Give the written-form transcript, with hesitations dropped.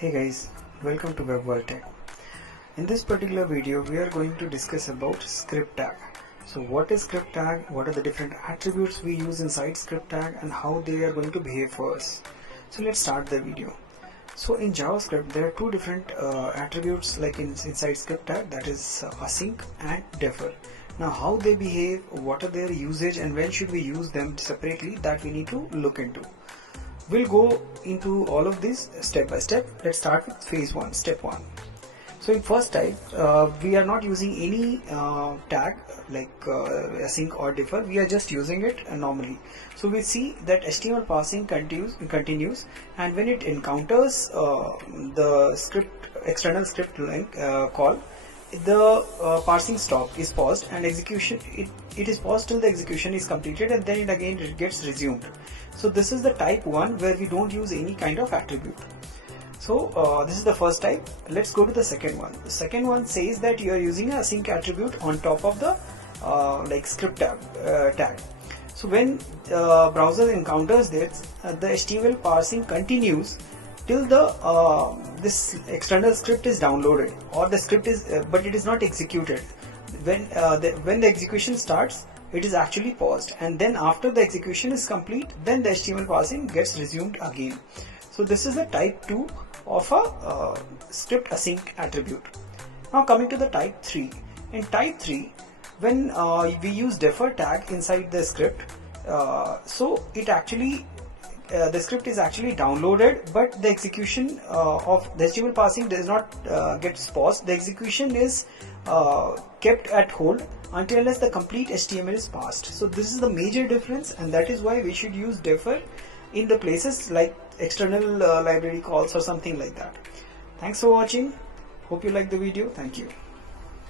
Hey guys, welcome to Web World Tech. In this particular video, we are going to discuss about script tag. So what is script tag, what are the different attributes we use inside script tag and how they are going to behave for us. So let's start the video. So in JavaScript, there are two different attributes like inside script tag, that is async and defer. Now how they behave, what are their usage and when should we use them separately, that we need to look into. We'll go into all of this step by step. Let's start with phase 1, step 1. So in first type, we are not using any tag like async or defer. We are just using it normally. So we see that HTML parsing continues, and when it encounters the external script link call, the parsing stop is paused and execution it is paused till the execution is completed, and then it gets resumed. So this is the type 1 where we don't use any kind of attribute. So this is the first type. Let's go to the second one. The second one says that you are using a async attribute on top of the script tag. So when browser encounters this, the HTML parsing continues till the this external script is downloaded, or the script is but it is not executed. When the execution starts, it is actually paused, and then after the execution is complete, then the HTML parsing gets resumed again. So this is the type 2 of a script async attribute. Now coming to the type 3. In type 3, when we use defer tag inside the script, so it actually the script is actually downloaded, but the execution of the HTML parsing does not get paused. The execution is kept at hold until unless the complete HTML is passed. So this is the major difference, and that is why we should use defer in the places like external library calls or something like that. Thanks for watching. Hope you like the video. Thank you.